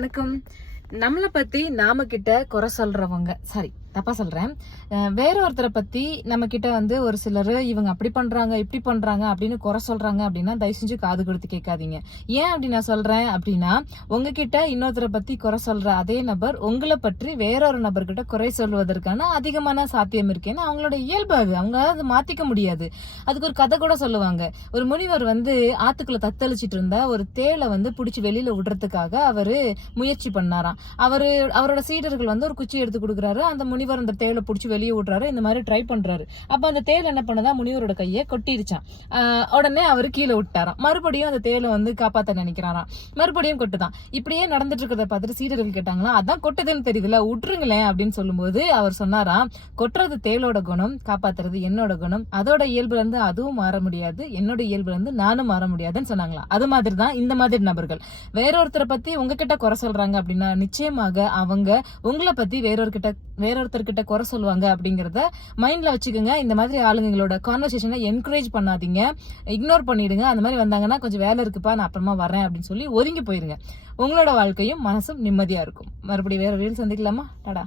வணக்கம். நம்மளை பத்தி நாம கிட்ட குறை சொல்றவங்க, சாரி தப்பா சொல்றேன், வேற ஒருத்தரை பத்தி நம்ம கிட்ட ஒரு சிலர் இவங்க அப்படி பண்றாங்க இப்படி பண்றாங்க அப்படின்னு குறை சொல்றாங்க அப்படின்னா தயவு செஞ்சு காது கொடுத்து கேட்காதீங்க. ஏன் அப்படி நான் சொல்றேன் அப்படின்னா, உங்ககிட்ட இன்னொருத்தரை பத்தி குறை சொல்ற அதே நபர் உங்களை பற்றி வேறொரு நபர்கிட்ட குறை சொல்வதற்கான அதிகமான சாத்தியம் இருக்கேன்னு அவங்களோட இயல்பு. அவங்க அதை மாத்திக்க முடியாது. அதுக்கு ஒரு கதை கூட சொல்லுவாங்க. ஒரு முனிவர் ஆத்துக்குள்ள தத்தளிச்சிட்டு இருந்தா ஒரு தேளை புடிச்சு வெளியில விடுறதுக்காக அவரு முயற்சி பண்ணாராம். அவரோட சீடர்கள் ஒரு குச்சி எடுத்து கொடுக்குறாரு. அந்த முனிவர் அந்த தேளை புடிச்சு வெளியே விடுறாரு. இந்த மாதிரி ட்ரை பண்றாரு. அப்ப அந்த தேள் என்ன பண்ணதா முனிவரோட கையை கொட்டிருச்சான். உடனே அவரு கீழே விட்டாராம். மறுபடியும் அந்த தேளை காப்பாத்த நினைக்கிறாராம். மறுபடியும் கொட்டுதான். இப்படியே நடந்துட்டு இருக்கிறத பார்த்துட்டு சீடர்கள் கேட்டாங்களா, அதான் கொட்டுதுன்னு தெரியுதுல, விட்டுருங்களேன் அப்படின்னு சொல்லும்போது அவர் சொன்னாராம், கொட்டுறது தேளோட குணம், காப்பாத்துறது என்னோட குணம். அதோட இயல்புல இருந்து அதுவும் மாற முடியாது, என்னோட இயல்புல இருந்து நானும் மாற முடியாதுன்னு சொன்னாங்களா. அது மாதிரிதான் இந்த மாதிரி நபர்கள் வேறொருத்தரை பத்தி உங்ககிட்ட குறை சொல்றாங்க அப்படின்னா நிச்சயமாக அவங்க உங்களை பத்தி வேறொருத்தர்கிட்ட குறை சொல்லுவாங்க அப்படிங்கறத மைண்ட்ல வச்சுக்கோங்க. இந்த மாதிரி ஆளுங்களோட கான்வர்சேஷனை என்கரேஜ் பண்ணாதீங்க, இக்னோர் பண்ணிடுங்க. அந்த மாதிரி வந்தாங்கன்னா கொஞ்சம் வேலை இருக்குப்பா, நான் அப்புறமா வரேன் அப்படின்னு சொல்லி ஒதுங்கி போயிருங்க. உங்களோட வாழ்க்கையும் மனசும் நிம்மதியா இருக்கும். மறுபடியும் வேற ரீல் சந்திக்கலாமா? டாடா.